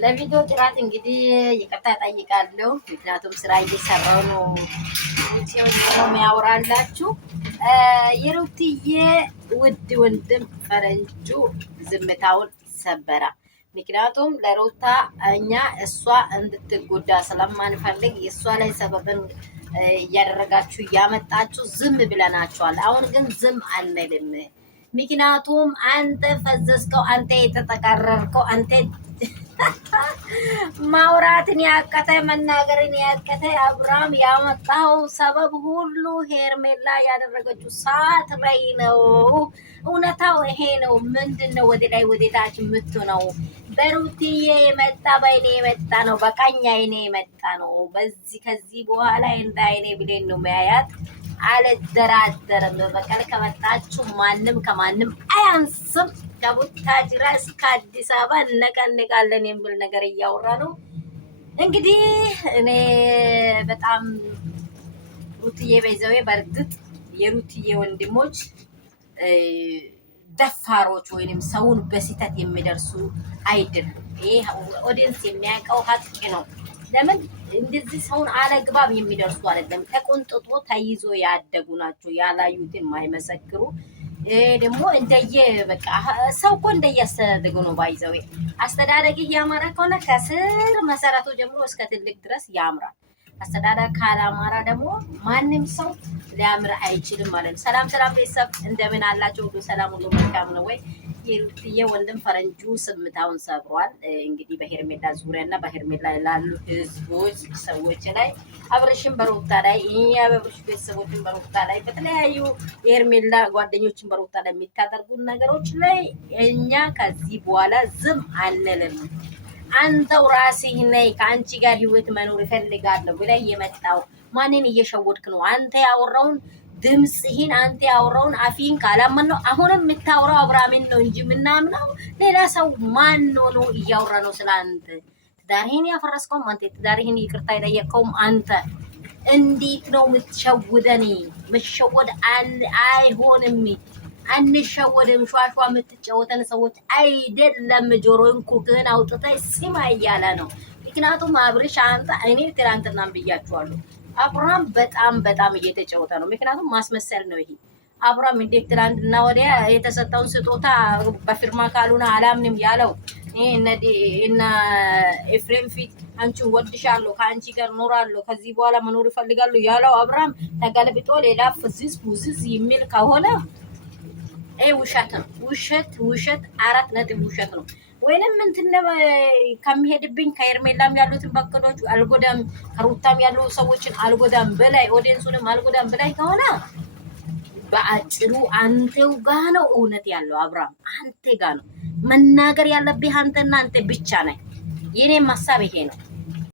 ለቪዲዮ ጥራት እንግዲህ ይቅርታ ጠይቃለሁ። ምክንያቱም ስራ እየሰራሁ ነው። ውጪዎች ነው የሚያወራላችሁ። የሩትዬ ውድ ወንድም ፈረንጁ ዝምታውን ሰበራ። ምክንያቱም ለሩታ እኛ እሷ እንድትጎዳ ስለማንፈልግ የእሷ ላይ ሰበብን እያደረጋችሁ እያመጣችሁ ዝም ብለናችኋል። አሁን ግን ዝም አንልም። ምክንያቱም አንተ ፈዘዝከው፣ አንተ የተጠቀረርከው፣ አንተ ማውራትን ያቀተ መናገርን ያቀተ አብርሃም ያመጣው ሰበብ ሁሉ ሄርሜላ ያደረገችው ሳት ላይ ነው። እውነታው ይሄ ነው። ምንድነው ወደ ላይ ወደ ታች የምትሆነው? በሩትዬ የመጣ በአይኔ የመጣ ነው፣ በቀኝ አይኔ የመጣ ነው። በዚህ ከዚህ በኋላ እንደ አይኔ ብሌን ነው መያያት አልደራደርም። በቀል ከመጣችሁ ማንም ከማንም አያንስም። ከቡታጅራ እስከ አዲስ አበባ እነቀንቃለን የሚል ነገር እያወራ ነው። እንግዲህ እኔ በጣም ሩትዬ በይዘዌ በእርግጥ የሩትዬ ወንድሞች ደፋሮች ወይንም ሰውን በስህተት የሚደርሱ አይደሉም። ይሄ ኦዲየንስ የሚያውቀው ሀቅ ነው። ለምን እንደዚህ ሰውን አለግባብ የሚደርሱ አይደለም። ተቆንጥጦ ተይዞ ያደጉ ናቸው። ያላዩትን የማይመሰክሩ ደግሞ እንደየ በቃ ሰው እኮ እንደያስተዳደጉ ነው። ባይዘው አስተዳደግህ ያማረ ከሆነ ከስር መሰረቱ ጀምሮ እስከ ትልቅ ድረስ ያምራል። አስተዳደግ ካላማራ ደግሞ ማንም ሰው ሊያምር አይችልም ማለት ነው። ሰላም ሰላም ቤተሰብ እንደምን አላችሁ? ሁሉ ሰላም ሁሉ መልካም ነው ወይ? የሩትዬ ወንድም ፈረንጁ ስምታውን ሰብሯል። እንግዲህ በሄርሜላ ዙሪያ እና በሄርሜላ ላሉ ህዝቦች ሰዎች ላይ አብርሽን በሩታ ላይ እኛ በብርሽ ቤተሰቦችን በሩታ ላይ በተለያዩ የሄርሜላ ጓደኞችን በሩታ ላይ የሚታደርጉ ነገሮች ላይ እኛ ከዚህ በኋላ ዝም አንልም። አንተው ራስህ ነይ ከአንቺ ጋር ህይወት መኖር እፈልጋለሁ ብለህ የመጣው ማንን እየሸወድክ ነው? አንተ ያወራውን ድምጽህን አንተ ያወራውን አፊን ካላመን ነው። አሁንም የምታወራው አብርሃምን ነው እንጂ ምናምነው ሌላ ሰው ማን ነው እያወራ ነው ስላንተ? ትዳርህን ያፈረስከውም አንተ፣ ትዳርህን ይቅርታ የጠየቀውም አንተ። እንዴት ነው የምትሸውደን? መሸወድ አይሆንም። አንሸወድም። ሿሿ የምትጫወተን ሰዎች አይደለም። ጆሮን ኩክህን አውጥተህ ስማ እያለ ነው። ምክንያቱም አብርሽ አንተ እኔ ትናንትናም ብያችኋለሁ፣ አብርሃም በጣም እየተጫወተ ነው። ምክንያቱም ማስመሰል ነው ይሄ። አብርሃም እንዴት ትናንትና ወዲያ የተሰጠውን ስጦታ በፊርማ ካልሆነ አላምንም ያለው እነ ኤፍሬም ፊት አንቺን ወድሻለሁ፣ ከአንቺ ጋር ኖራለሁ፣ ከዚህ በኋላ መኖር ይፈልጋለሁ ያለው አብርሃም ተገልብጦ ሌላ ፍዝዝ ሙዝዝ የሚል ከሆነ ውሸት ነው። ውሸት 4 ነጥብ ውሸት ነው። ወይንም እንትን ከሚሄድብኝ ከኤርሜላም ያሉትን በክሎች አልጎዳም፣ ከሩታም ያሉ ሰዎችን አልጎዳም በላይ ኦዲየንሱንም አልጎዳም በላይ ከሆነ በአጭሩ አንተው ጋ ነው እውነት ያለው። አብርሃም አንተ ጋ ነው መናገር ያለብህ። አንተና አንተ ብቻ ነህ። የኔ ሐሳብ ይሄ ነው።